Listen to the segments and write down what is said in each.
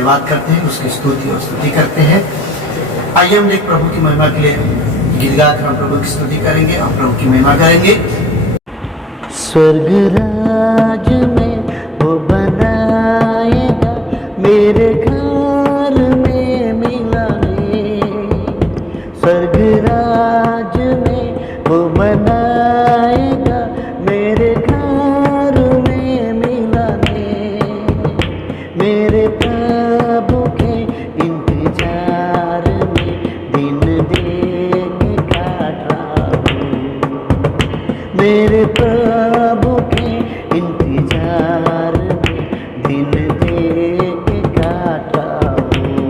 धन्यवाद करते हैं, उसकी स्तुति और स्तुति करते हैं। आइए हम एक प्रभु की महिमा के लिए गीत गाकर हम प्रभु की स्तुति करेंगे और प्रभु की महिमा करेंगे। स्वर्ग राज में वो बनाएगा मेरे घर में मिलाने, स्वर्ग राज में वो बनाएगा मेरे घर में मिलाने, मेरे प्रभु के इंतजार में दिन देख काट रहा हूँ, मेरे प्रभु के इंतजार में दिन देख काट रहा हूँ।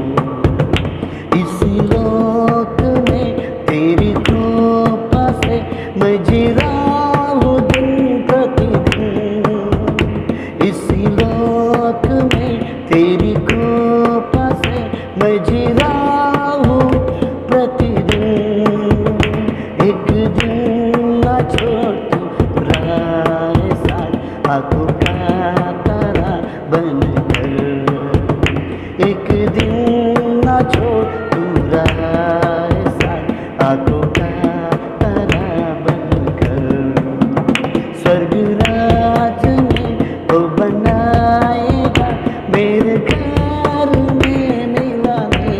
इसी लोक में तेरी कृपा से मैं जी रहा हूँ दिन प्रतिदिन, इसी लोक में तेरी कृपा से मैं जी रहा हूँ प्रतिदिन। एक दिन ना छोड़ तू राह साथ आंखों का तारा बनकर, एक दिन ना छोड़ तू राह साथ आंखों का तारा बनकर, स्वर्ग राज में वो बनाएगा मेरे घर में मिलाने,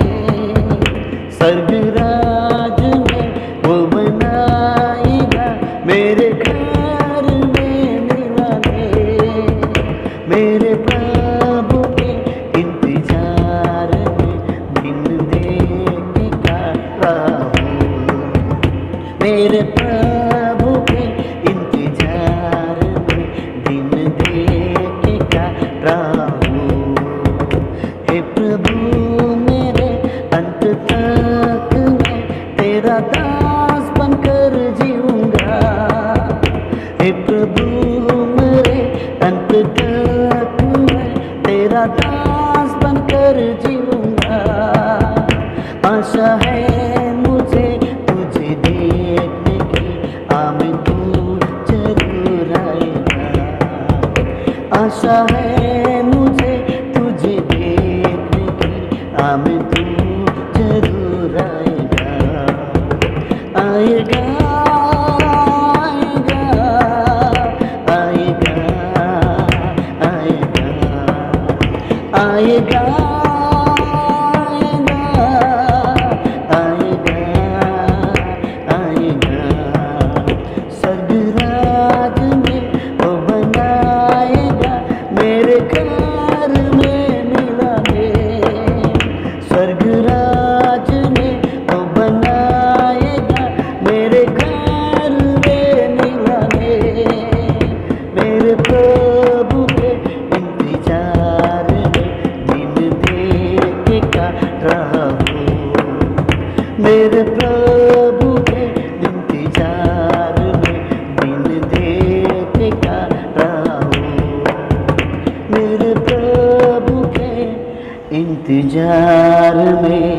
स्वर्ग राज में वो बनाएगा मेरे घर में मिलाने, मेरे प्रभु के इंतजार में दिन देख काट रहा हूँ, मेरे प्रभु के इंतजार में दिन देख काट रहा हूँ। हे प्रभु मेरे अंत तक मैं तेरा दास बनकर जीऊंगा, हे प्रभु मेरे अंत तक मैं तेरा दास बनकर जीऊंगा। आशा है मुझे तुझे देखने की, आमिन तू जरूर आएगा, आशा है मुझे तुझे देखने की, आमिन तू जरूर आएगा, आएगा आएगा आएगा आएगा आएगा आएगा आएगा, स्वर्ग राज में वो बनाएगा मेरे घर में मिलाने, स्वर्ग राज में वो बनाएगा मेरे घर में मिलाने, मेरे प्रभु के इंतजार में दिन देख काट रहा हूँ, मेरे प्रभु के इंतजार में दिन देख काट रहा हूँ, मेरे प्रभु के इंतजार में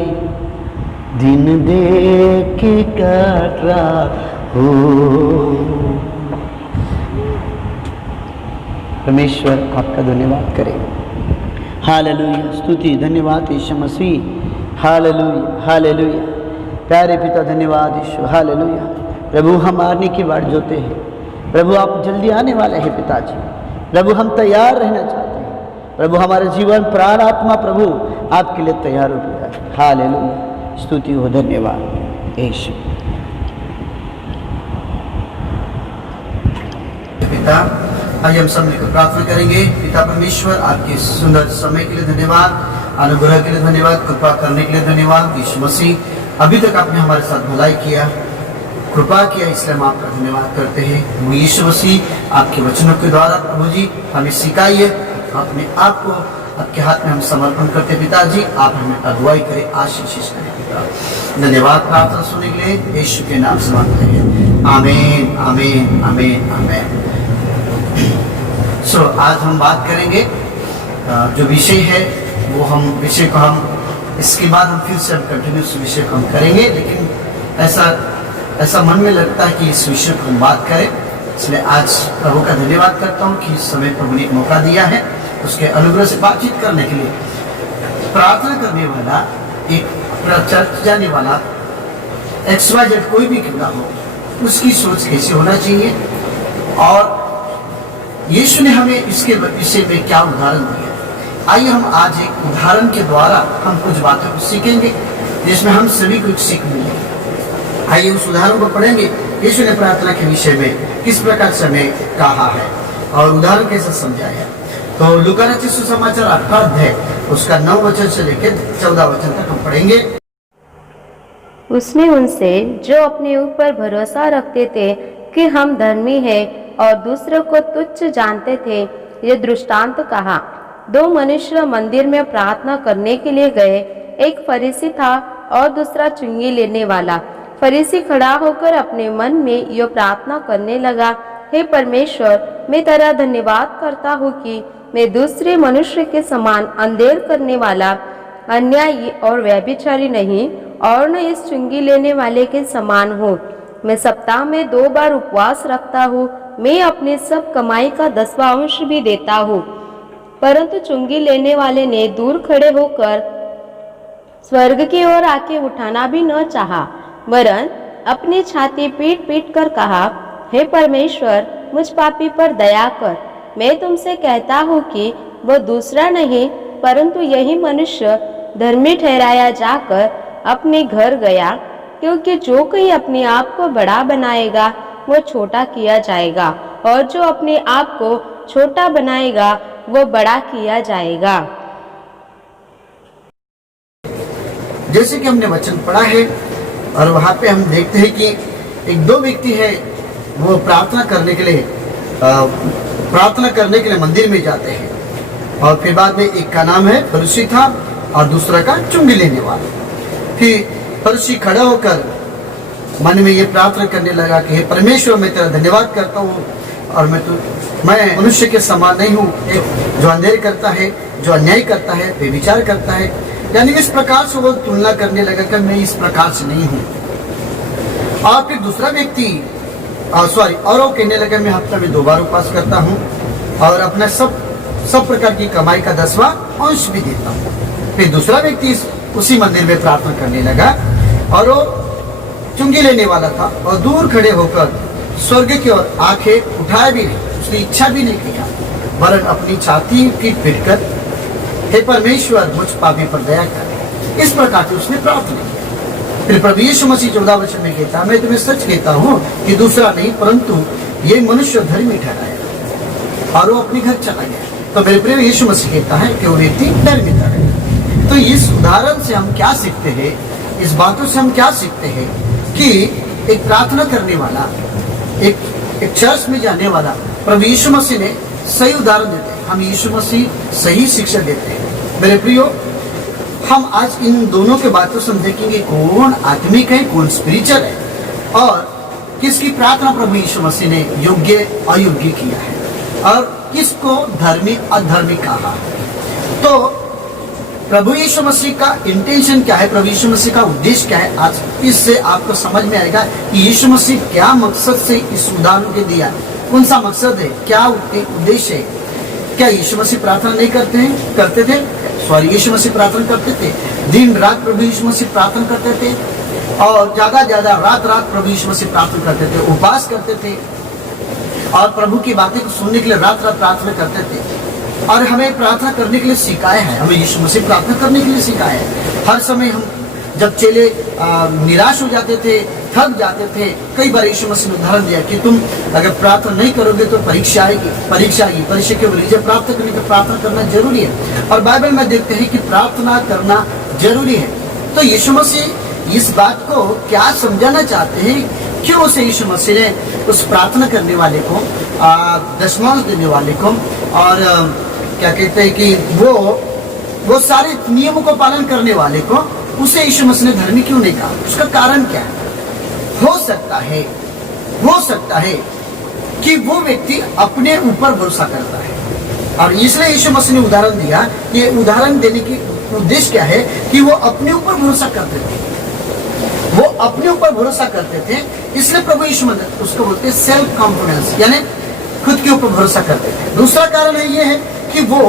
दिन देख काट रहा हूँ। परमेश्वर आपका धन्यवाद करें। हालेलुया, स्तुति धन्यवाद यीशु मसीह। हालेलुया हालेलुया, प्यारे पिता धन्यवाद यीशु। हालेलुया प्रभु, हम आने की बाट जोते हैं प्रभु, आप जल्दी आने वाले हैं पिताजी। प्रभु हम तैयार रहना चाहते हैं प्रभु, हमारे जीवन प्राण आत्मा प्रभु आपके लिए तैयार हो पिता। हालेलुया, स्तुति हो, धन्यवाद यीशु। पिता, आज हम सब मिलकर प्रार्थना करेंगे। पिता परमेश्वर, आपके सुंदर समय के लिए धन्यवाद, अनुग्रह के लिए धन्यवाद, कृपा करने के लिए धन्यवाद। यीशु मसीह, अभी तक आपने हमारे साथ भलाई किया, कृपा किया, इसलिए हम आपका धन्यवाद करते हैं। वो यीशु मसीह, आपके वचनों के द्वारा प्रभु जी हमें सिखाइए, अपने आप को आपके हाथ में हम समर्पण करते पिताजी, आप हमें अगुवाई करें, आशीष करें पिता। धन्यवाद प्रार्थना सुनने के लिए यीशु के नाम से मांगते हैं, आमीन आमीन आमीन आमीन। सो आज हम बात करेंगे जो विषय है वो हम विषय को हम इसके बाद हम फिर से हम कंटिन्यूस विषय को हम करेंगे, लेकिन ऐसा मन में लगता है कि इस विषय को हम बात करें, इसलिए आज प्रभु का धन्यवाद करता हूँ कि इस समय प्रभु ने एक मौका दिया है उसके अनुग्रह से बातचीत करने के लिए। प्रार्थना करने वाला, एक चर्च जाने वाला XYZ कोई भी क्यों ना हो, उसकी सोच कैसे होना चाहिए और यीशु ने हमें इसके विषय में क्या उदाहरण दिया। आइए हम आज एक उदाहरण के द्वारा हम कुछ बातों को सीखेंगे जिसमें हम सभी को सीख मिलेगी। आइए उस उदाहरण को पढ़ेंगे। यीशु ने प्रार्थना के विषय में किस प्रकार से हमें कहा है और उदाहरण कैसे समझाया। तो लूका रचित सुसमाचार 8वां अध्याय उसका 9 वचन से लेकर 14 वचन तक हम पढ़ेंगे। उसने उनसे जो अपने ऊपर भरोसा रखते थे कि हम धर्मी हैं और दूसरों को तुच्छ जानते थे, ये दृष्टांत कहा। 2 मनुष्य मंदिर में प्रार्थना करने के लिए गए। एक फरीसी था और दूसरा चुंगी लेने वाला। फरीसी खड़ा होकर अपने मन में यह प्रार्थना करने लगा, हे परमेश्वर, मैं तेरा धन्यवाद करता हूँ कि मैं दूसरे मनुष्य के समान अंधेर करने वाला, अन्यायी और व्यभिचारी नहीं और न इस चुंगी लेने वाले के समान हूँ। मैं सप्ताह में 2 बार उपवास रखता हूँ। मैं अपने सब कमाई का 10वां अंश भी देता हूँ। परंतु चुंगी लेने वाले ने दूर खड़े होकर स्वर्ग की ओर आंखें उठाना भी न चाहा, वरन अपनी छाती पीट पीट कर कहा, हे परमेश्वर, मुझ पापी पर दया कर। मैं तुमसे कहता हूँ कि वह दूसरा नहीं परंतु यही मनुष्य धर्मी ठहराया जाकर अपने घर गया, क्योंकि जो कोई अपने आप को बड़ा बनाएगा वो छोटा किया जाएगा और जो अपने आप को छोटा बनाएगा वो बड़ा किया जाएगा। जैसे कि हमने वचन पढ़ा है और वहाँ पे हम देखते हैं कि 1-2 व्यक्ति है, वो प्रार्थना करने के लिए मंदिर में जाते हैं और फिर बाद में एक का नाम है फरीसी था और दूसरा का चुंगी लेने वाला। फिर फरीसी खड़ा होकर मन में ये प्रार्थना करने लगा कि हे परमेश्वर, मैं तेरा धन्यवाद करता हूँ और मैं मनुष्य के समान नहीं हूँ, जो अंधेर करता है, जो अन्याय करता है, बेविचार करता है। यानी इस प्रकार से वो तुलना करने लगा कि मैं इस प्रकार से नहीं हूँ। और फिर दूसरा व्यक्ति और वो कहने लगा मैं हफ्ता में 2 बार उपवास करता हूँ और अपना सब प्रकार की कमाई का 10वां अंश भी देता हूँ। फिर दूसरा व्यक्ति उसी मंदिर में प्रार्थना करने लगा और वो चुंगी लेने वाला था और दूर खड़े होकर स्वर्ग की ओर आंखें उठाए भी नहीं, उसने इच्छा भी नहीं किया, वरन अपनी छाती पीट पीट कर, हे परमेश्वर, मुझ पापी पर दया कर। इस प्रकार से उसने प्रार्थना की। फिर प्रभु यीशु मसीह 14 वचन में कहता, मैं तुम्हें सच कहता हूँ कि दूसरा नहीं परंतु ये मनुष्य धर्मी ठहराया और वो अपने घर चला गया। तो मेरे प्रिय यीशु मसीह कहता है कि वो व्यक्ति धर्मी ठहराया। तो इस उदाहरण से हम क्या सीखते हैं, इस बातों से हम क्या सीखते हैं कि एक प्रार्थना करने वाला, एक चर्च में जाने वाला, प्रभु यीशु मसीह ने सही उदाहरण देते हैं। हम यीशु मसीह सही शिक्षा देते हैं। मेरे प्रियो, हम आज इन दोनों के बातों से हम देखेंगे कौन आत्मिक है, कौन स्पिरिचुअल है और किसकी प्रार्थना प्रभु यीशु मसीह ने योग्य अयोग्य किया है और किसको धर्मी अधर्मी कहा है। तो प्रभु यीशु मसीह का इंटेंशन क्या है, प्रभु यीशु मसीह का उद्देश्य क्या है, आज इससे आपको समझ में आएगा कि यीशु मसीह क्या मकसद से इस उदाहरण के दिया, कौन सा मकसद है, क्या उद्देश्य है। क्या यीशु मसीह प्रार्थना नहीं करते थे? यीशु मसीह प्रार्थना करते थे। दिन रात प्रभु यीशु मसीह प्रार्थना करते थे और ज्यादा रात प्रभु यीशु मसीह प्रार्थना करते थे, उपवास करते थे और प्रभु की बातें को सुनने के लिए रात प्रार्थना करते थे। और हमें प्रार्थना करने के लिए सिखाया है, हमें यीशु मसीह प्रार्थना करने के लिए सिखाया है। हर समय हम जब चेले निराश हो जाते थे, थक जाते थे, कई बार यीशु मसीह ने उदाहरण दिया कि तुम अगर प्रार्थना नहीं करोगे तो परीक्षा आएगी, परीक्षा के विजय प्राप्त करने का प्रार्थना करना जरूरी है। और बाइबल में देखते हैं कि प्रार्थना करना जरूरी है। तो यीशु मसीह इस बात को क्या समझाना चाहते हैं, क्यों उसे यीशु मसीह ने उस प्रार्थना करने वाले को, दशमांश देने वाले को और क्या कहते हैं कि वो सारे नियमों को पालन करने वाले को उसे यीशु मसीह ने धर्मी क्यों नहीं कहा? उसका कारण क्या है? हो सकता है कि वो व्यक्ति अपने ऊपर भरोसा करता है और इसलिए यीशु मसीह ने उदाहरण दिया। ये उदाहरण देने की उद्देश्य क्या है कि वो अपने ऊपर भरोसा करते थे, इसलिए प्रभु यीशु मसीह उसको बोलते हैं सेल्फ कॉन्फिडेंस, यानी खुद के ऊपर भरोसा करते थे। दूसरा कारण है ये है कि वो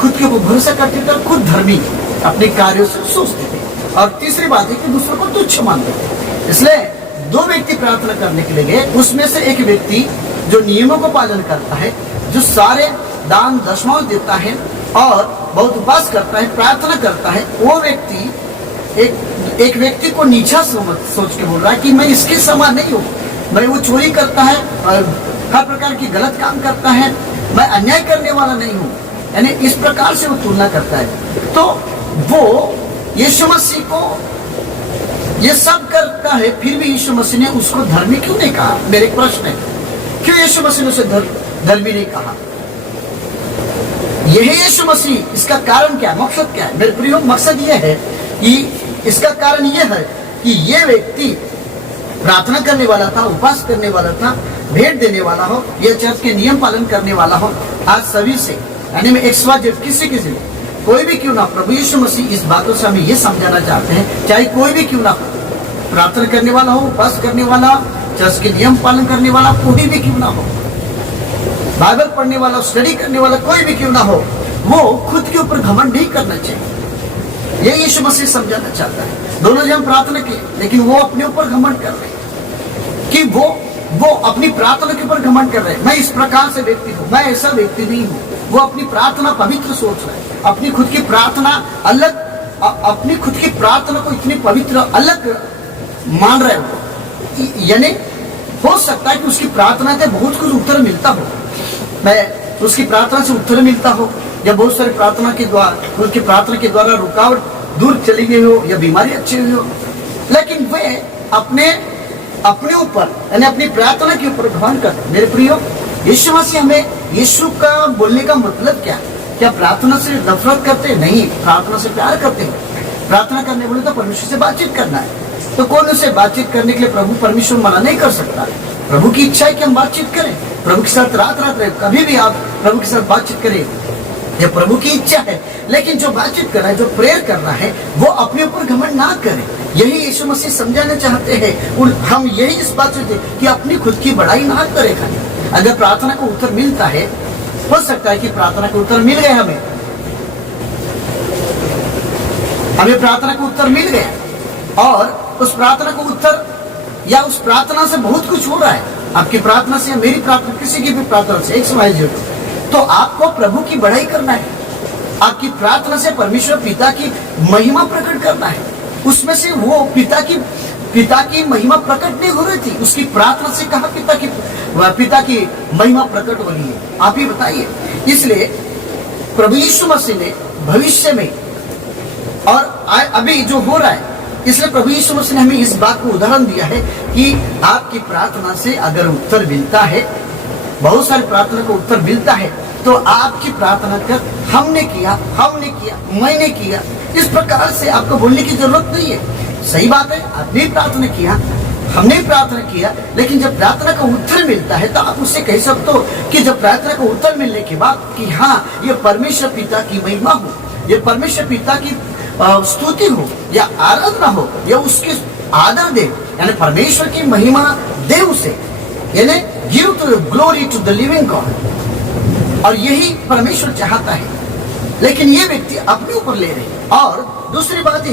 खुद के ऊपर भरोसा करते थे और खुद धर्मी, अपने कार्यों से सोचते थे। और तीसरी बात है कि दूसरों को तुच्छ मानते थे। इसलिए दो व्यक्ति प्रार्थना करने के लिए गए, उसमें से एक व्यक्ति जो नियमों को पालन करता है, जो सारे दान दशमांश देता है और बहुत उपवास करता है, प्रार्थना करता है, वो व्यक्ति एक व्यक्ति को नीचा सोच के बोल रहा है कि मैं इसके समान नहीं हूँ, मैं वो चोरी करता है और हर प्रकार की गलत काम करता है, मैं अन्याय करने वाला नहीं हूँ, यानी इस प्रकार से वो तुलना करता है। तो वो यीशु मसीह को ये सब करता है, फिर भी यीशु मसीह ने उसको धर्मी क्यों नहीं कहा? मेरे प्रश्न है, क्यों यीशु मसीह ने उसे धर्मी नहीं कहा? यही यीशु मसीह, इसका कारण क्या है, मकसद क्या है? मेरे प्रियो, मकसद ये है कि इसका कारण ये है कि ये व्यक्ति प्रार्थना करने वाला था, उपवास करने वाला था, भेंट देने वाला हो, यह चर्च के नियम पालन करने वाला हो। आज सभी से, यानी मैं किसी कोई भी क्यों ना, प्रभु यीशु मसीह इस बातों से हमें ये समझाना चाहते हैं, चाहे कोई भी क्यों ना हो, प्रार्थना करने वाला हो, उपवास करने वाला, चर्च के नियम पालन करने वाला, कोई भी क्यों ना हो, बाइबल पढ़ने वाला, स्टडी करने वाला कोई भी क्यों ना हो, वो खुद के ऊपर घमंड नहीं करना चाहिए। ये यीशु मसीह समझाना चाहता है। दोनों जन प्रार्थना की, लेकिन वो अपने ऊपर घमंड कर रहे हैं कि वो अपनी प्रार्थना के ऊपर घमंड कर रहे हैं। मैं इस प्रकार से व्यक्ति हूँ, मैं ऐसा व्यक्ति नहीं हूँ। वो अपनी प्रार्थना पवित्र सोच रहे हैं, अपनी खुद की प्रार्थना अलग, अपनी खुद की प्रार्थना को इतनी पवित्र अलग मान रहे हो। यानी हो सकता है कि उसकी प्रार्थना से बहुत कुछ उत्तर मिलता हो, मैं उसकी प्रार्थना से उत्तर मिलता हो, या बहुत सारी प्रार्थना के द्वारा, उसकी प्रार्थना के द्वारा रुकावट दूर चली गई हो, या बीमारी अच्छी हुई हो, लेकिन वे अपने ऊपर, यानी अपनी प्रार्थना के ऊपर घमंड करते। मेरे प्रियो, यीशु मसीह हमें, यीशु का बोलने का मतलब क्या? क्या प्रार्थना से नफरत करते हैं? नहीं, प्रार्थना से प्यार करते हैं। प्रार्थना करने बोले तो परमेश्वर से बातचीत करना है, तो कौन उसे बातचीत करने के लिए प्रभु परमेश्वर मना नहीं कर सकता। प्रभु की इच्छा है कि हम बातचीत करें, प्रभु के साथ रात रहे, कभी भी आप प्रभु के साथ बातचीत करें, यह प्रभु की इच्छा है। लेकिन जो बातचीत कर रहा है, जो प्रेयर कर रहा है, वो अपने ऊपर घमंड ना करे। यही यीशु मसीह समझाना चाहते हैं। और हम यही इस बात से कि अपनी खुद की बड़ाई ना करे खाली। अगर प्रार्थना को उत्तर मिलता है, हो सकता है कि प्रार्थना को उत्तर मिल गया, हमें प्रार्थना को उत्तर मिल गया, और उस प्रार्थना को उत्तर, या उस प्रार्थना से बहुत कुछ हो रहा है, आपकी प्रार्थना से, मेरी प्रार्थना, किसी की भी प्रार्थना से, एक समय जो, तो आपको प्रभु की बड़ाई करना है। आपकी प्रार्थना से परमेश्वर पिता की महिमा प्रकट करना है। उसमें से वो पिता की महिमा प्रकट नहीं हो रही थी, उसकी प्रार्थना से कहा पिता की महिमा प्रकट हो रही है? आप ही बताइए। इसलिए प्रभु यीशु मसीह ने भविष्य में और अभी जो हो रहा है, इसलिए प्रभु यीशु मसीह ने हमें इस बात को उदाहरण दिया है कि आपकी प्रार्थना से अगर उत्तर मिलता है, बहुत सारी प्रार्थना को उत्तर मिलता है, तो आपकी प्रार्थना कर हमने किया, मैंने किया, इस प्रकार से आपको बोलने की जरूरत नहीं है। सही बात है, आपने प्रार्थना किया, हमने प्रार्थना किया, लेकिन जब प्रार्थना का उत्तर मिलता है तो आप उससे कह सकते हो कि जब प्रार्थना का उत्तर मिलने के बाद कि हाँ, ये परमेश्वर पिता की महिमा हो, ये परमेश्वर पिता की स्तुति हो, या आराधना हो, या उसके आदर दे, यानी परमेश्वर की महिमा दे उसे, यानी give to glory to the living God. और यही परमेश्वर चाहता है, लेकिन ये व्यक्ति अपने ऊपर ले रहे हैं। और दूसरी बात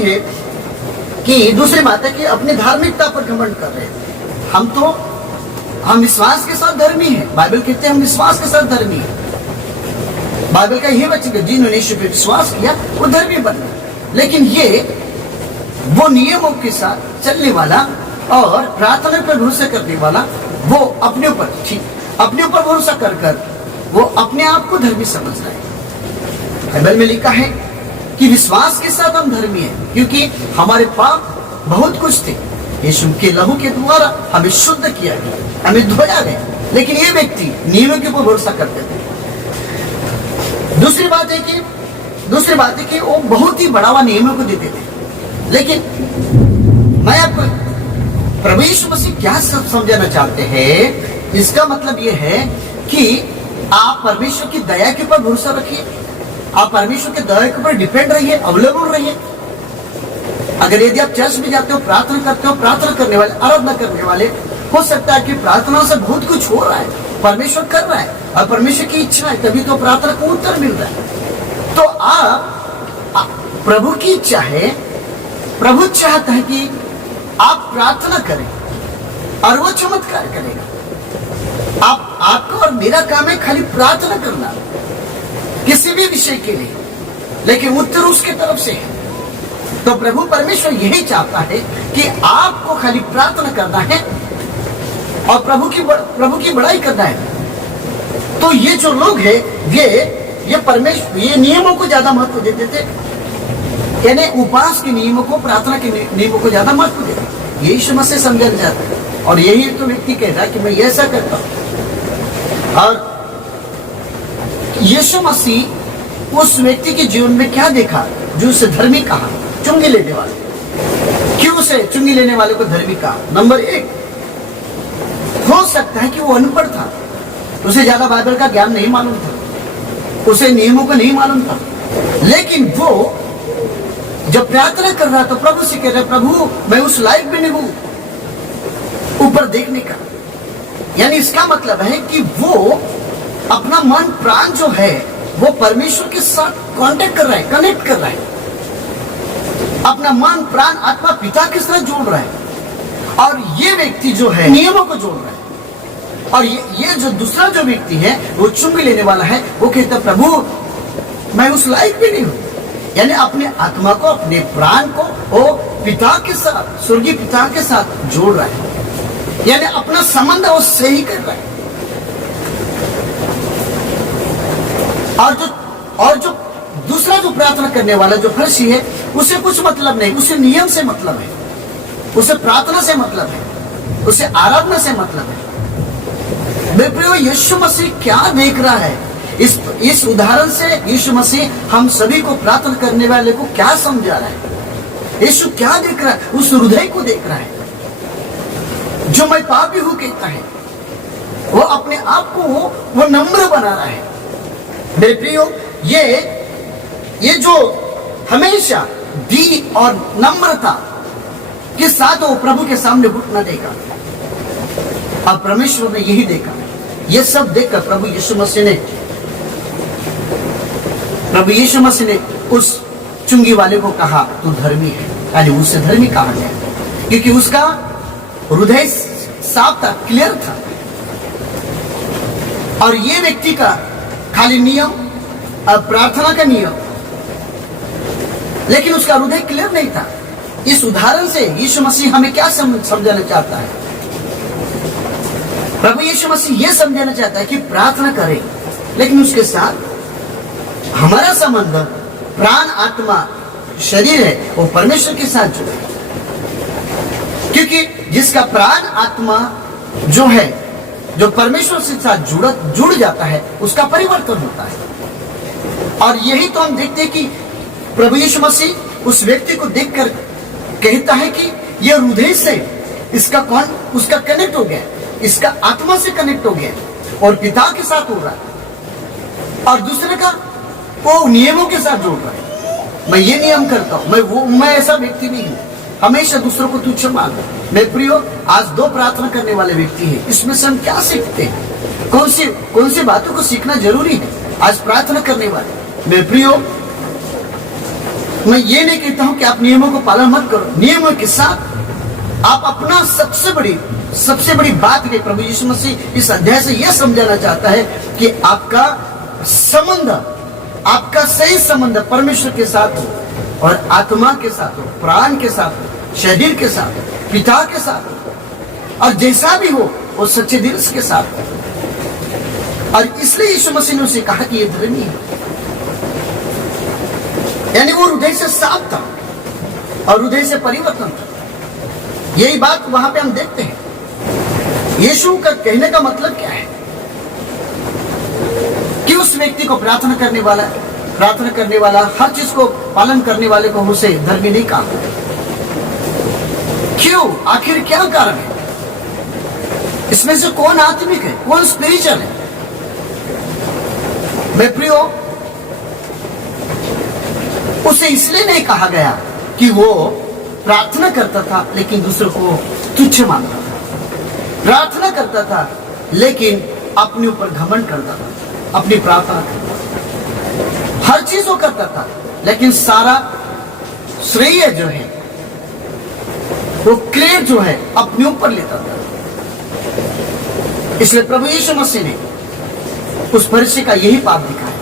है कि अपनी धार्मिकता पर घमंड कर रहे हैं। हम विश्वास के साथ धर्मी हैं। बाइबल कहते हैं हम विश्वास के साथ धर्मी हैं। बाइबल का यही वचन है, जिन्होंने यीशु पे विश्वास किया वो धर्मी बने। लेकिन ये वो नियमों के साथ चलने वाला और प्रार्थना पर भरोसा करने वाला, वो अपने ऊपर भरोसा कर वो अपने आप को धर्मी समझ रहा है। बाइबल में लिखा है कि विश्वास के साथ हम धर्मी हैं, क्योंकि हमारे पाप बहुत कुछ थे, यीशु के लहू के द्वारा हमें शुद्ध किया गया, हमें धोया गया। लेकिन ये व्यक्ति नियमों के ऊपर भरोसा करते थे। दूसरी बात है कि वो बहुत ही बढ़ावा नियमों को देते थे। लेकिन मैं आपको प्रभु यीशु मसीह क्या समझाना चाहते हैं, इसका मतलब ये है कि आप परमेश्वर की दया के ऊपर भरोसा रखिए, आप परमेश्वर के दया के ऊपर डिपेंड रहिए, अवेलेबल रहिए। अगर यदि आप चर्च में जाते हो, प्रार्थना करते हो, प्रार्थना करने वाले, आराधना करने वाले, हो सकता है कि प्रार्थना से बहुत कुछ हो रहा है, परमेश्वर कर रहा है, और परमेश्वर की इच्छा है, तभी तो प्रार्थना को उत्तर मिल रहा है। तो प्रभु की इच्छा है, प्रभु चाहता है कि आप प्रार्थना करें और वो चमत्कार करेगा। आपका और मेरा काम है खाली प्रार्थना करना किसी भी विषय के लिए, लेकिन उत्तर उसके तरफ से है। तो प्रभु परमेश्वर यही चाहता है कि आपको खाली प्रार्थना करना है और प्रभु की बड़ाई करना है। तो ये जो लोग हैं ये परमेश्वर ये नियमों को ज्यादा महत्व देते थे, यानी उपवास के नियमों को, प्रार्थना के नियमों को ज्यादा महत्व देते। यीशु मसीह समझाना चाहता है और यही तो व्यक्ति कह रहा है कि मैं ऐसा करता हूं। और यीशु मसीह उस व्यक्ति के जीवन में क्या देखा जो उसे धर्मी कहा? चुंगी लेने वाले। क्यों उसे चुंगी लेने वाले को धर्मी कहा? नंबर 1, हो सकता है कि वो अनपढ़ था, उसे ज्यादा बाइबल का ज्ञान नहीं मालूम था, उसे नियमों का नहीं मालूम था, लेकिन वो जब प्रार्थना कर रहा तो प्रभु से कह रहा, प्रभु मैं उस लायक भी नहीं हूं ऊपर देखने का। यानी इसका मतलब है कि वो अपना मन प्राण जो है वो परमेश्वर के साथ कांटेक्ट कर रहा है, कनेक्ट कर रहा है, अपना मन प्राण आत्मा पिता के साथ जोड़ रहा है। और ये व्यक्ति जो है नियमों को जोड़ रहा है। और ये जो दूसरा जो व्यक्ति है वो चुंगी लेने वाला है, वो कहता प्रभु मैं उस लायक भी नहीं हूं। यानी अपने आत्मा को, अपने प्राण को वो पिता के साथ, स्वर्गीय पिता के साथ जोड़ रहा है, यानी अपना संबंध वो सही कर रहा है। और जो दूसरा जो प्रार्थना करने वाला जो फरीसी है, उसे कुछ मतलब नहीं, उसे नियम से मतलब है, उसे प्रार्थना से मतलब है, उसे आराधना से मतलब है। मेरे प्रियो, यीशु मसीह क्या देख रहा है इस उदाहरण से? यीशु मसीह हम सभी को, प्रार्थना करने वाले को क्या समझा रहा है? यीशु क्या देख रहा है? उस हृदय को देख रहा है जो मैं पापी हूं कहता है। वो अपने आप को वो नम्र बना रहा है। मेरे प्रियो, ये जो हमेशा दी और नम्रता के साथ वो प्रभु के सामने घुटना देगा, अब परमेश्वर ने यही देखा। ये सब देखकर प्रभु यीशु मसीह ने उस चुंगी वाले को कहा तू धर्मी है, यानी उसे धर्मी कहा गया क्योंकि उसका हृदय साफ था, क्लियर था। और ये व्यक्ति का खाली नियम, प्रार्थना का नियम, लेकिन उसका हृदय क्लियर नहीं था। इस उदाहरण से यीशु मसीह हमें क्या समझाना चाहता है? प्रभु यीशु मसीह यह समझाना चाहता है कि प्रार्थना करें, लेकिन उसके साथ हमारा संबंध प्राण आत्मा शरीर है वो परमेश्वर के साथ जुड़े, क्योंकि जिसका प्राण आत्मा जो है, जो परमेश्वर के साथ जुड़ जाता है, उसका परिवर्तन होता है। और यही तो हम देखते हैं कि प्रभु यीशु मसीह उस व्यक्ति को देखकर कहता है कि यह हृदय से उसका कनेक्ट हो गया, इसका आत्मा से कनेक्ट हो गया और पिता के साथ हो रहा है, और दूसरे का वो नियमों के साथ जोड़ रहा है। मैं ये नियम करता हूं, मैं ऐसा व्यक्ति नहीं हूं, हमेशा दूसरों को तुच्छ मानता। मेरे प्रियो, आज 2 प्रार्थना करने वाले व्यक्ति हैं, इसमें से हम क्या सीखते हैं? कौन सी बातों को सीखना जरूरी है आज प्रार्थना करने वाले? मेरे प्रियो, मैं ये नहीं कहता हूं कि आप नियमों को पालन मत करो, नियमों के साथ आप अपना सबसे बड़ी बात है। प्रभु यीशु मसीह इस अध्याय से यह समझाना चाहता है कि आपका संबंध, आपका सही संबंध परमेश्वर के साथ हो और आत्मा के साथ हो, प्राण के साथ हो, शरीर के साथ हो, पिता के साथ हो, और जैसा भी हो वो सच्चे दिल के साथ हो। और इसलिए यीशु मसीह ने उसे कहा कि ये धर्मी है, यानी वो हृदय से साफ था और हृदय से परिवर्तन था। यही बात वहां पे हम देखते हैं। यीशु का कहने का मतलब क्या है कि उस व्यक्ति को प्रार्थना करने वाला हर चीज को पालन करने वाले को उसे धर्मी नहीं कहा। क्यों? आखिर क्या कारण है? इसमें से कौन आत्मिक है, कौन स्पिरिचुअल है? मेरे प्रियो, उसे इसलिए नहीं कहा गया कि वो प्रार्थना करता था लेकिन दूसरों को तुच्छ मानता था। प्रार्थना करता था लेकिन अपने ऊपर घमंड करता था, अपनी प्रार्थना करता था, हर चीज वो करता था, लेकिन सारा श्रेय जो है, वो क्रेडिट जो है अपने ऊपर लेता था। इसलिए प्रभु यीशु मसीह ने उस फरीसी का यही पाप दिखाया।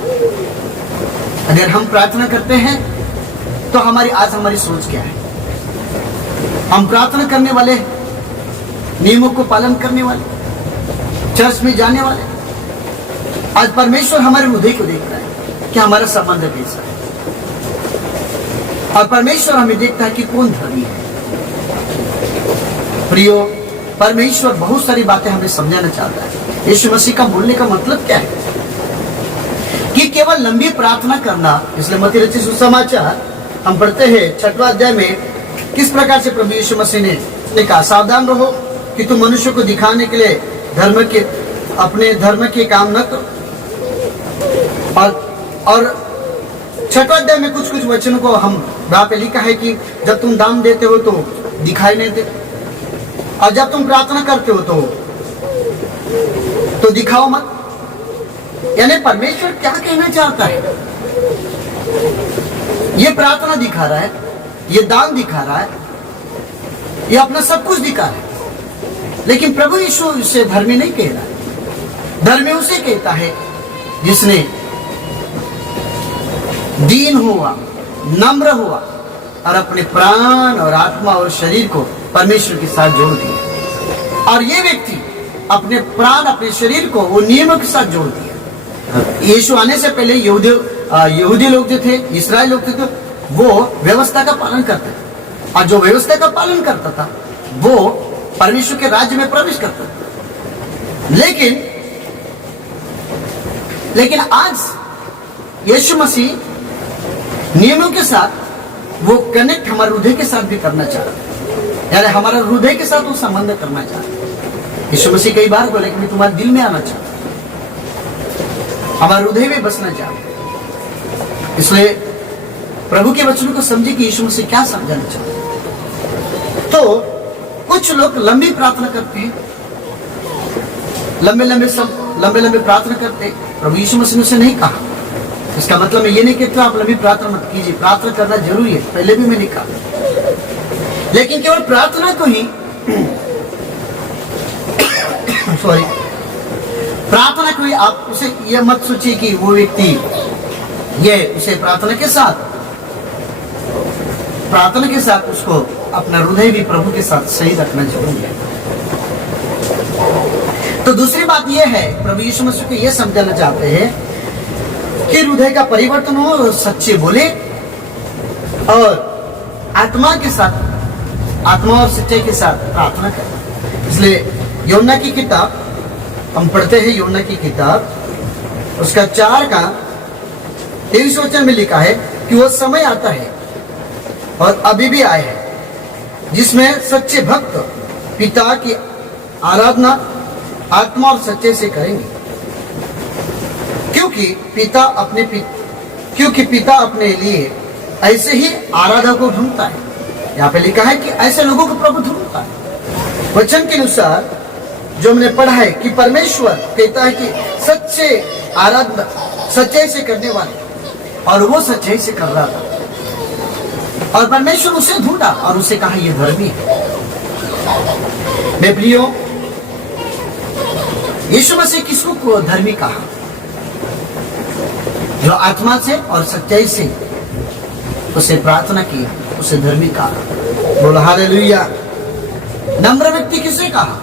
अगर हम प्रार्थना करते हैं तो आज हमारी सोच क्या है? हम प्रार्थना करने वाले, नियमों को पालन करने वाले, चर्च में जाने वाले। आज परमेश्वर हमारे हृदय को देख रहा है कि हमारा संबंध कैसा है, और परमेश्वर हमें देखता है कि कौन धर्मी है। प्रियो, परमेश्वर बहुत सारी बातें हमें समझाना चाहता है। यीशु मसीह का बोलने का मतलब क्या है कि केवल लंबी प्रार्थना करना। इसलिए मत्ती रचित सुसमाचार हम पढ़ते हैं 6वां अध्याय में किस प्रकार से प्रभु यीशु मसीह ने कहा, सावधान रहो कि तुम मनुष्य को दिखाने के लिए अपने धर्म के काम न करो। और 6वां अध्याय में कुछ वचनों को हम वहां पे लिखा है कि जब तुम दान देते हो तो दिखाई नहीं देते, और जब तुम प्रार्थना करते हो तो दिखाओ मत। यानी परमेश्वर क्या कहना चाहता है? ये प्रार्थना दिखा रहा है, ये दान दिखा रहा है, ये अपना सब कुछ दिखा रहा है, लेकिन प्रभु यीशु इसे धर्मी नहीं कह रहा है। धर्मी उसे कहता है जिसने दीन हुआ, नम्र हुआ, और अपने प्राण और आत्मा और शरीर को परमेश्वर के साथ जोड़ दिया। और ये व्यक्ति अपने प्राण, अपने शरीर को वो नियमों के साथ जोड़ दिया। यीशु आने से पहले यहूदी लोग जो थे, इस्राएल लोग थे, तो वो व्यवस्था का पालन करते थे, और जो व्यवस्था का पालन करता था वो परमेश्वर के राज्य में प्रवेश करता था। लेकिन आज यीशु मसीह नियमों के साथ वो कनेक्ट हमारे हृदय के साथ भी करना चाहता है, यानी हमारा हृदय के साथ वो संबंध करना चाहता है। यीशु मसीह कई बार बोले कि मैं तुम्हारे दिल में आना चाहता हूं, हमारे हृदय में बसना चाहता हूं। इसलिए प्रभु के वचनों को समझे कि यीशु मसीह क्या समझाना चाहते हैं। तो कुछ लोग लंबी प्रार्थना करते हैं, लंबे प्रार्थना करते हैं। प्रभु यीशु मसीह ने उसे नहीं कहा। इसका मतलब मैं ये नहीं कहता आप लंबी प्रार्थना मत कीजिए, प्रार्थना करना जरूरी है, पहले भी मैंने कहा। लेकिन केवल प्रार्थना को ही प्रार्थना को ही आप उसे यह मत सोचिए कि वो व्यक्ति उसे प्रार्थना के साथ उसको अपना हृदय भी प्रभु के साथ सही रखना जरूरी है। तो दूसरी बात यह है, प्रभु यीशु मसीह को यह समझाना चाहते हैं कि हृदय का परिवर्तन हो, सच्चे बोले और आत्मा और सच्चाई के साथ प्रार्थना करें। इसलिए यूहन्ना की किताब हम पढ़ते हैं, यूहन्ना की किताब उसका 4 का 23 वचन में लिखा है कि वो समय आता है और अभी भी आए हैं जिसमें सच्चे भक्त पिता की आराधना आत्मा और सच्चे से करेंगे, क्योंकि पिता अपने लिए ऐसे ही आराधक को ढूंढता है। यहाँ पे लिखा है कि ऐसे लोगों को प्रभु ढूंढता है। वचन के अनुसार जो हमने पढ़ा है कि परमेश्वर कहता है कि सच्चे आराधना सच्चाई से करने वाले, और वो सच्चाई से कर रहा था, और परमेश्वर उसे ढूंढा और उसे कहा ये धर्मी है। मेरे प्रियो, यीशु मसीह किसको धर्मी कहा? जो आत्मा से और सच्चाई से उसे प्रार्थना की, उसे धर्मी कहा। बोलो हालेलुया। नम्र व्यक्ति किसे कहा?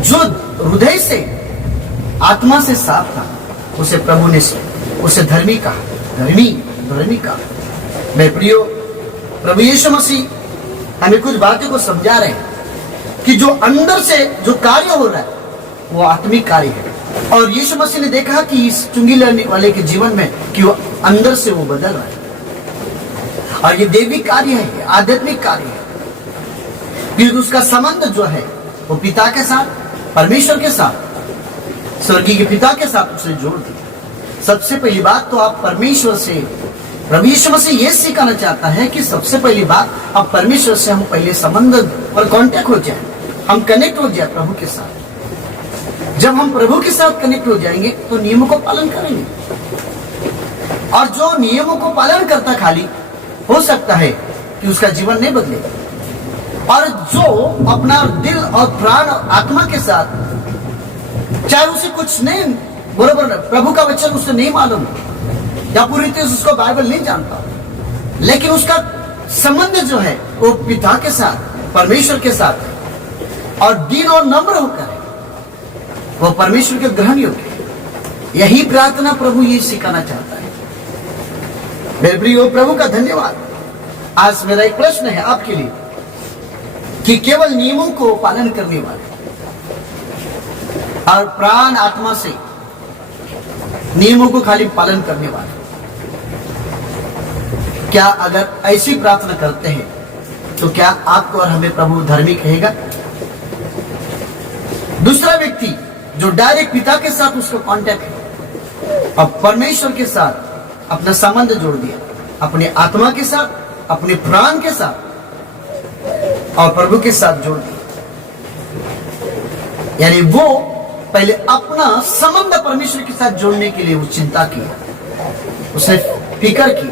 जो हृदय से आत्मा से साफ था, उसे प्रभु ने उसे धर्मी कहा। धर्मी कहा। मेरे प्रियो, प्रभु यीशु मसीह हमें कुछ बातों को समझा रहे हैं कि जो अंदर से जो कार्य हो रहा है वो आत्मिक कार्य है, और यीशु मसीह ने देखा कि इस चुंगी लेने वाले के जीवन में कि वो अंदर से वो बदल रहा है, और ये दैविक कार्य है, आध्यात्मिक कार्य है। फिर उसका संबंध जो है वो पिता के साथ, परमेश्वर के साथ, स्वर्गीय के पिता के साथ उसे जोड़ दिया। सबसे पहली बात तो आप परमेश्वर से, प्रभु यीशु मसीह ये सिखाना चाहता है कि सबसे पहली बात आप परमेश्वर से हम पहले संबंध और कांटेक्ट हो जाए, हम कनेक्ट हो जाए प्रभु के साथ। जब हम प्रभु के साथ कनेक्ट हो जाएंगे तो नियमों को पालन करेंगे, और जो नियमों को पालन करता खाली हो सकता है कि उसका जीवन नहीं बदले। और जो अपना दिल और प्राण और आत्मा के साथ, चाहे उसे कुछ नहीं बरोबर प्रभु का वचन उसे नहीं मालूम या पूरी तरह से उसको बाइबल नहीं जानता, लेकिन उसका संबंध जो है वो पिता के साथ, परमेश्वर के साथ है और दीन और नम्र होकर है, वो परमेश्वर के ग्रहण योग्य है। यही प्रार्थना प्रभु ये सिखाना चाहता है। मेरे प्रियो, प्रभु का धन्यवाद। आज मेरा एक प्रश्न है आपके लिए कि केवल नियमों को पालन करने वाले और प्राण आत्मा से नियमों को खाली पालन करने वाले, क्या अगर ऐसी प्रार्थना करते हैं तो क्या आपको और हमें प्रभु धर्मी कहेगा? दूसरा व्यक्ति जो डायरेक्ट पिता के साथ उसका कांटेक्ट है और परमेश्वर के साथ अपना संबंध जोड़ दिया, अपने आत्मा के साथ, अपने प्राण के साथ और प्रभु के साथ जोड़ दिया, यानी वो पहले अपना संबंध परमेश्वर के साथ जोड़ने के लिए वो चिंता किया, उसने फिक्र की,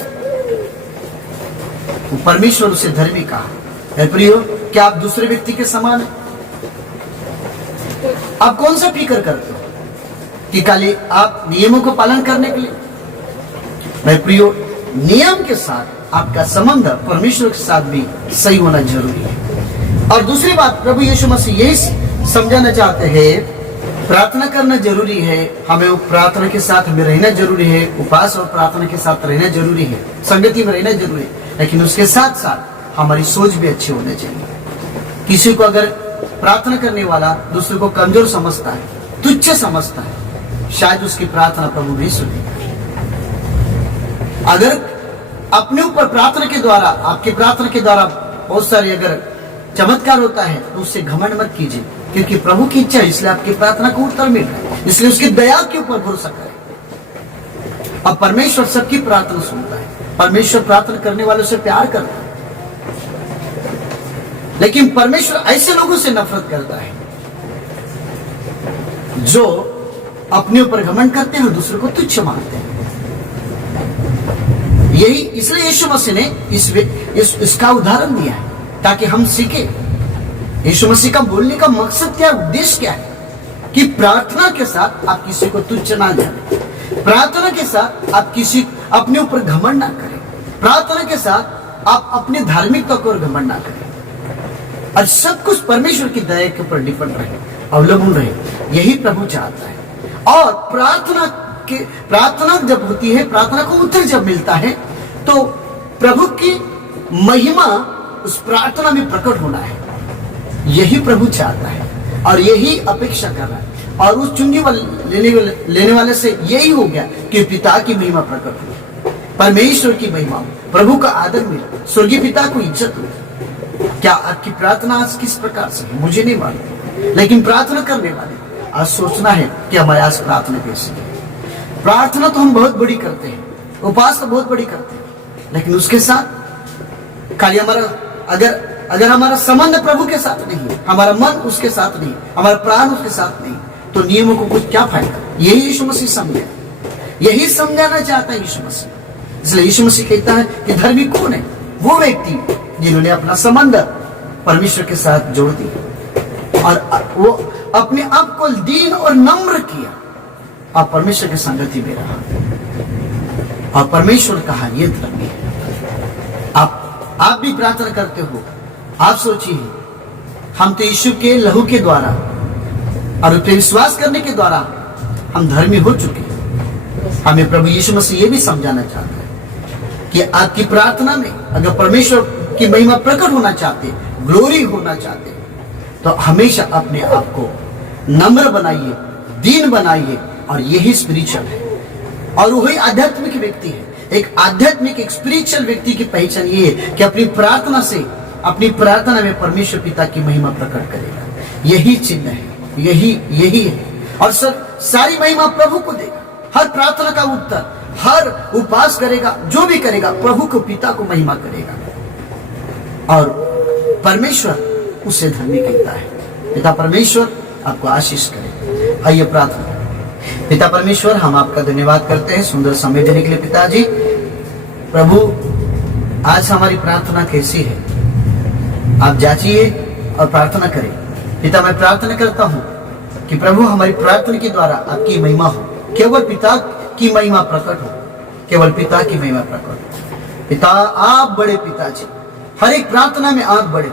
वो परमेश्वर उसे धर्मी कहा। मेरे प्रियो, क्या आप दूसरे व्यक्ति के समान हैं? आप कौन सा फिक्र करते हो कि खाली आप नियमों को पालन करने के लिए? मेरे प्रियो, नियम के साथ आपका संबंध परमेश्वर के साथ भी सही होना जरूरी है। और दूसरी बात, प्रभु यीशु मसीह यही समझाना चाहते हैं, प्रार्थना करना जरूरी है, हमें प्रार्थना के साथ हमें रहना जरूरी है, उपवास और प्रार्थना के साथ रहना जरूरी है, संगति में रहना जरूरी है, लेकिन उसके साथ साथ हमारी सोच भी अच्छी होनी चाहिए। किसी को अगर प्रार्थना करने वाला दूसरे को कमजोर समझता है, तुच्छ समझता है, शायद उसकी प्रार्थना प्रभु नहीं सुनेगा। अगर अपने ऊपर प्रार्थना के द्वारा, आपकी प्रार्थना के द्वारा बहुत सारे अगर चमत्कार होता है तो उससे घमंड मत कीजिए, क्योंकि प्रभु की इच्छा है, इसलिए आपकी प्रार्थना को उत्तर मिल रहा है, इसलिए उसकी दया के ऊपर भरोसा करें। और परमेश्वर सबकी प्रार्थना सुनता है, परमेश्वर प्रार्थना करने वालों से प्यार करता है, लेकिन परमेश्वर ऐसे लोगों से नफरत करता है जो अपने ऊपर घमंड करते हैं और दूसरे को तुच्छ मानते हैं। यही इसलिए यीशु मसीह ने इसका उदाहरण दिया है ताकि हम सीखे। यीशु मसीह का बोलने का मकसद क्या है, उद्देश्य क्या है? कि प्रार्थना के साथ आप किसी को तुच्छ ना जाने, प्रार्थना के साथ आप किसी अपने ऊपर घमंड ना करें, प्रार्थना के साथ आप अपने धार्मिकता को घमंड ना करें, और सब कुछ परमेश्वर की दया के ऊपर डिपेंड रहे, अवलंबन रहे। यही प्रभु चाहता है। और प्रार्थना जब होती है, प्रार्थना को उत्तर जब मिलता है, तो प्रभु की महिमा उस प्रार्थना में प्रकट होना है। यही प्रभु चाहता है और यही अपेक्षा कर रहा है। और उस चुंगी लेने वाले से यही हो गया कि पिता की महिमा प्रकट हुई, परमेश्वर की महिमा, प्रभु का आदर मिला, स्वर्गीय पिता को इज्जत हुई। क्या आपकी प्रार्थना आज किस प्रकार से है मुझे नहीं मालूम, लेकिन प्रार्थना करने वाले आज सोचना है कि हमारे आज प्रार्थना कैसी है। प्रार्थना तो हम बहुत बड़ी करते हैं, उपवास तो बहुत बड़ी करते हैं, लेकिन उसके साथ खाली हमारा अगर हमारा संबंध प्रभु के साथ नहीं है, हमारा मन उसके साथ नहीं, हमारा प्राण उसके साथ नहीं, तो नियमों को कुछ क्या फायदा? यही यीशु मसीह समझा, यही समझाना चाहता है यीशु मसीह। इसलिए यीशु मसीह कहता है कि धर्मी कौन है? वो व्यक्ति जिन्होंने अपना संबंध परमेश्वर के साथ जोड़ दिया और वो अपने आप को दीन और नम्र किया और परमेश्वर की संगति में रहा और परमेश्वर कहा ये धर्मी है। आप भी प्रार्थना करते हो, आप सोचिए, हम तो यीशु के लहू के द्वारा और उस पर विश्वास करने के द्वारा हम धर्मी हो चुके हैं। हमें प्रभु यीशु मसीह ये भी समझाना चाहता है कि आपकी प्रार्थना में अगर परमेश्वर की महिमा प्रकट होना चाहते, ग्लोरी होना चाहते, तो हमेशा अपने आप को नम्र बनाइए, दीन बनाइए, और यही स्पिरिचुअल है। और वही आध्यात्मिक व्यक्ति है। एक आध्यात्मिक, एक स्पिरिचुअल व्यक्ति की पहचान ये है कि अपनी प्रार्थना से, अपनी प्रार्थना में परमेश्वर पिता की महिमा प्रकट करेगा। यही चिन्ह है, यही है। और सारी महिमा प्रभु को देगा। हर प्रार्थना का उत्तर, हर उपवास करेगा, जो भी करेगा, प्रभु को, पिता को महिमा करेगा और परमेश्वर उसे धर्मी कहता है। पिता परमेश्वर आपको आशीष करे। आइए प्रार्थना करें। पिता परमेश्वर, हम आपका धन्यवाद करते हैं सुंदर समय देने के लिए। पिताजी, प्रभु आज हमारी प्रार्थना कैसी है, आप जांचिए और प्रार्थना करें। पिता, मैं प्रार्थना करता हूँ कि प्रभु हमारी प्रार्थना के द्वारा आपकी महिमा हो, केवल पिता की महिमा प्रकट हो, केवल पिता की महिमा प्रकट हो। पिता, आप बड़े पिताजी, हर एक प्रार्थना में आप बड़े,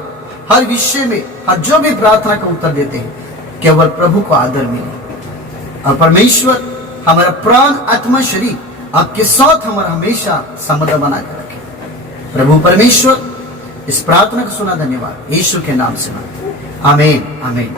हर विषय में, हर जो भी प्रार्थना का उत्तर देते हैं, केवल प्रभु को आदर मिले। और परमेश्वर, हमारा प्राण, आत्मा, शरीर आपके साथ हमारा हमेशा संबंध बना कर रखे। प्रभु परमेश्वर, इस प्रार्थना को सुना, धन्यवाद, यीशु के नाम से, आमीन, आमीन।